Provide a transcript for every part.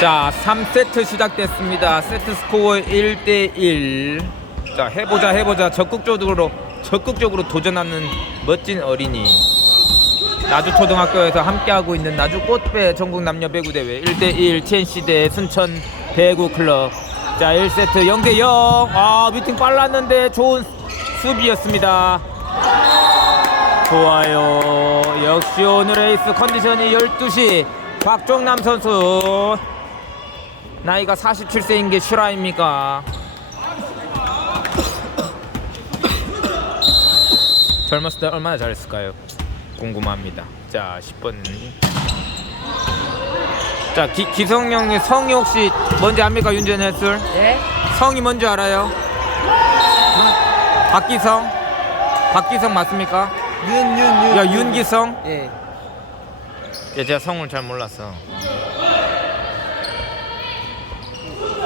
자, 3세트 시작됐습니다. 세트 스코어 1대1. 자, 해보자, 해보자. 적극적으로, 적극적으로 도전하는 멋진 어린이. 나주 초등학교에서 함께하고 있는 나주 꽃배 전국 남녀 배구 대회 1대1 TNC 대 순천 배구 클럽. 자, 1세트 0대 0. 아, 미팅 빨랐는데 좋은 수비였습니다. 좋아요. 역시 오늘 에이스 컨디션이 12시. 박종남 선수. 나이가 47세인 게 실화입니까? 젊었을 때 얼마나 잘했을까요? 궁금합니다. 자, 10번. 자, 기, 기성형의 성이 혹시 뭔지 압니까? 윤전 해술? 예? 성이 뭔지 알아요? 박기성? 박기성 맞습니까? 윤, 윤, 윤. 야, 윤기성? 예. 예, 제가 성을 잘 몰라서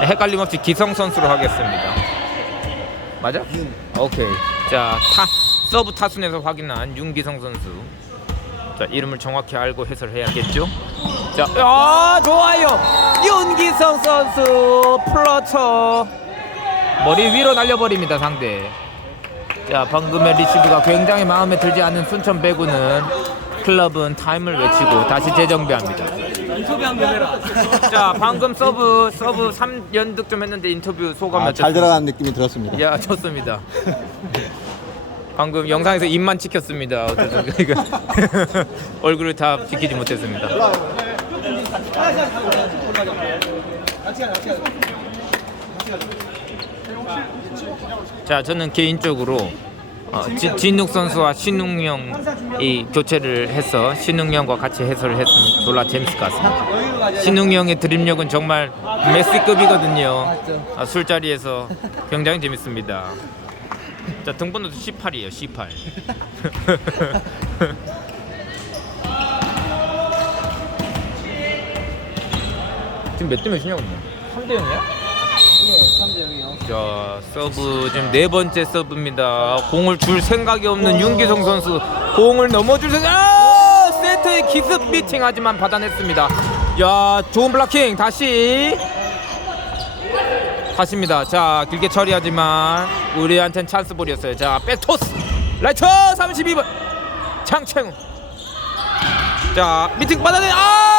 헷갈림 없이 기성 선수로 하겠습니다. 맞아? 윤. 오케이. 자, 타 서브 타순에서 확인한 윤기성 선수. 자, 이름을 정확히 알고 해설해야겠죠? 자, 아, 좋아요. 윤기성 선수 플러처 머리 위로 날려버립니다 상대. 자, 방금의 리시브가 굉장히 마음에 들지 않은 순천 배구는 클럽은 타임을 외치고 다시 재정비합니다. 인터뷰 한 번 해라. 자, 방금 서브 서브 3연득 좀 했는데 인터뷰 소감 아, 잘? 들어가는 느낌이 들었습니다. 야, 좋습니다. 방금 영상에서 입만 찍혔습니다. 어쨌든 얼굴을 다 지키지 못했습니다. 자, 저는 개인적으로 어, 지- 진욱 선수와 신웅영이 교체를 해서 신웅영과 같이 해설을 했으면 졸라 재밌을 것 같습니다. 신웅영의 드립력은 정말 메시급이거든요. 아, 술자리에서 굉장히 재밌습니다. 자 등번호도 18이에요. 18. 지금 몇 대 몇이냐고? 3대 0이야? 예, 3대 0이요. 자 서브 지금 네 번째 서브입니다. 공을 줄 생각이 없는 윤기성 선수 공을 넘어줄 생각. 아! 세트의 기습 미팅 하지만 받아냈습니다. 야 좋은 블락킹 다시 다시입니다. 자 길게 처리하지만 우리한텐 찬스 볼이었어요. 자 백토스 라이트 32번 장채웅. 자 미팅 받아내 아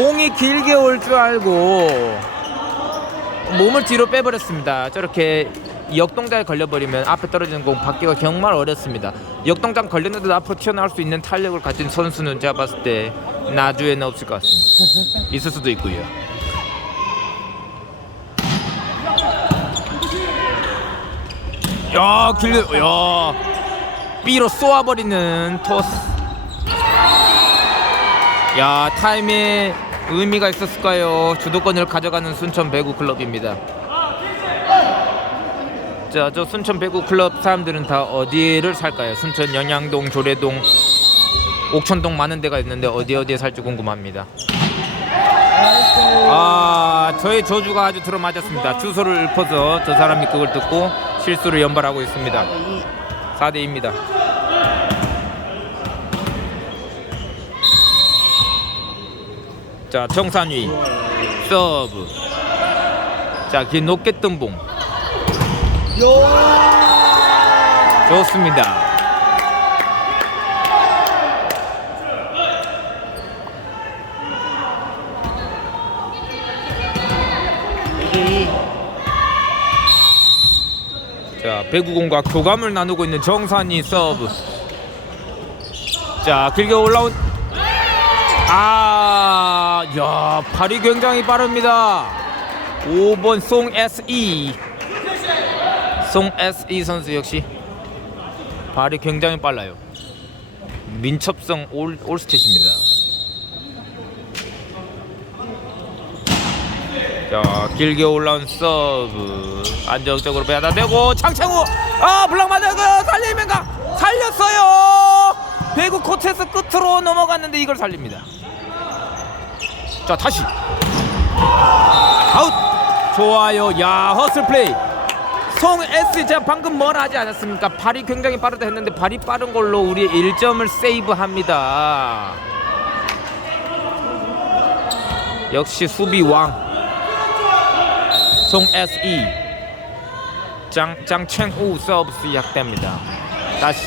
공이 길게 올 줄 알고 몸을 뒤로 빼버렸습니다. 저렇게 역동작에 걸려버리면 앞에 떨어지는 공 받기가 정말 어렵습니다. 역동작 걸렸는데도 앞으로 튀어나올 수 있는 탄력을 가진 선수는 제가 봤을 때 나주에는 없을 것 같습니다. 있을 수도 있고요. 야 길게 야 B로 쏘아버리는 토스. 야 타임에 의미가 있었을까요? 주도권을 가져가는 순천 배구 클럽입니다. 자, 저 순천 배구 클럽 사람들은 다 어디를 살까요? 순천 영양동, 조례동, 옥천동 많은 데가 있는데 어디 어디에 살지 궁금합니다. 아, 저의 저주가 아주 들어맞았습니다. 주소를 읊어서 저 사람이 그걸 듣고 실수를 연발하고 있습니다. 4대 2입니다. 자, 정산위 서브. 자, 긴 높게 뜬봉. 좋습니다. 자, 배구공과 교감을 나누고 있는 정산이 서브. 자, 길게 올라온 아, 야, 발이 굉장히 빠릅니다. 5번 송 SE. 송 SE 선수 역시 발이 굉장히 빨라요. 민첩성 올 올스탯입니다. 자, 길게 올라온 서브 안정적으로 받아내고 장창우 아 블락 맞아 그 살리면가 살렸어요. 배구 코트에서 끝으로 넘어갔는데 이걸 살립니다. 자 다시. 아웃. 좋아요. 야 허슬 플레이. 송 S 제가 방금 뭐라 하지 않았습니까? 발이 굉장히 빠르다 했는데 발이 빠른 걸로 우리의 1점을 세이브합니다. 역시 수비 왕. 송SE 장 장첸우 서브 시작됩니다. 다시.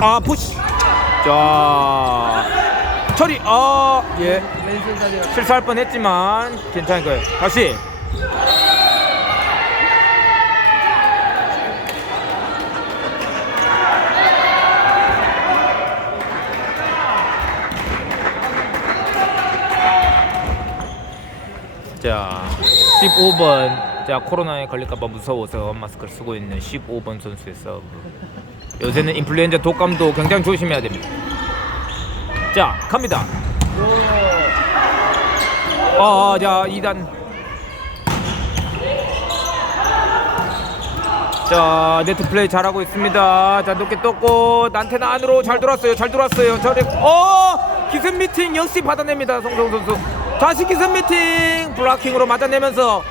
아 푸시. 자 처리. 아예. 왼손다리가 실수할 뻔했지만 괜찮을 거예요. 다시. 자 15번. 자 코로나에 걸릴까봐 무서워서 마스크를 쓰고 있는 15번 선수의 서브 요새는 인플루엔자 독감도 굉장히 조심해야 됩니다. 자 갑니다. 아, 자, 2단. 자, 네트 플레이 잘하고 있습니다. 자, 높게 떴고, 난테나 안으로 잘 들어왔어요. 잘 들어왔어요. 저리, 어! 기습 미팅 역시 받아냅니다. 송정 선수. 다시 기습 미팅! 블락킹으로 맞아내면서.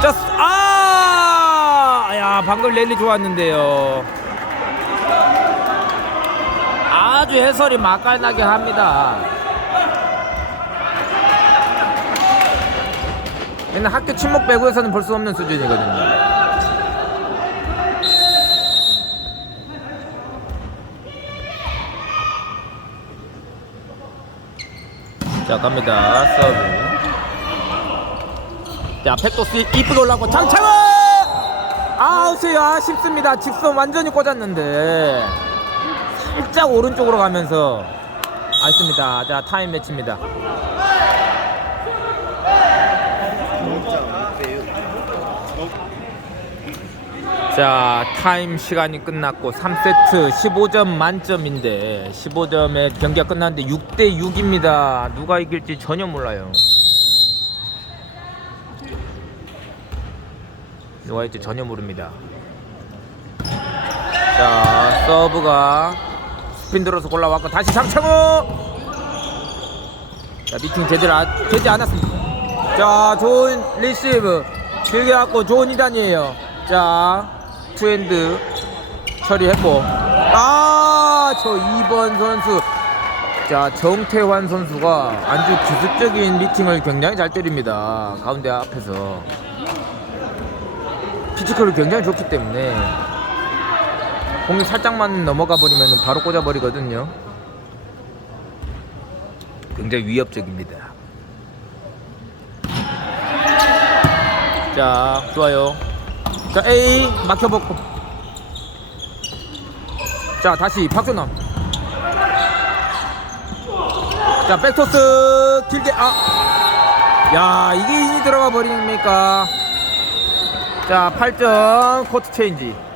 자, 아! 야, 방금 랠리 좋았는데요. 아주 해설이 맛깔나게 합니다. 얘는 학교 친목 배구에서는 볼 수 없는 수준이거든요. 자 갑니다 서브. 자 팩토스 이쁘게 올라오고 장창은 아웃이에요 아쉽습니다 직선 완전히 꽂았는데 살짝 오른쪽으로 가면서 아쉽습니다. 자 타임 매치입니다. 자 타임 시간이 끝났고 3세트 15점 만점인데 15점에 경기가 끝났는데 6대 6입니다 누가 이길지 전혀 몰라요 누가 이길지 전혀 모릅니다 자 서브가 스핀 들어서 골라왔고 다시 장창호. 자 미팅 제대로 안, 되지 않았습니다. 자 좋은 리시브 길게 갖고 좋은 이단이에요. 자 투핸드 처리했고. 아저 2번 선수. 자 정태환 선수가 아주 기술적인 리팅을 굉장히 잘 때립니다. 가운데 앞에서. 피지컬이 굉장히 좋기 때문에 공이 살짝만 넘어가 버리면 바로 꽂아 버리거든요. 굉장히 위협적입니다. 자 좋아요. 자 A 막혀먹고. 자 다시 박준남 자 백토스 길게 아 야 이게 인이 들어가 버립니까? 자 8점 코트 체인지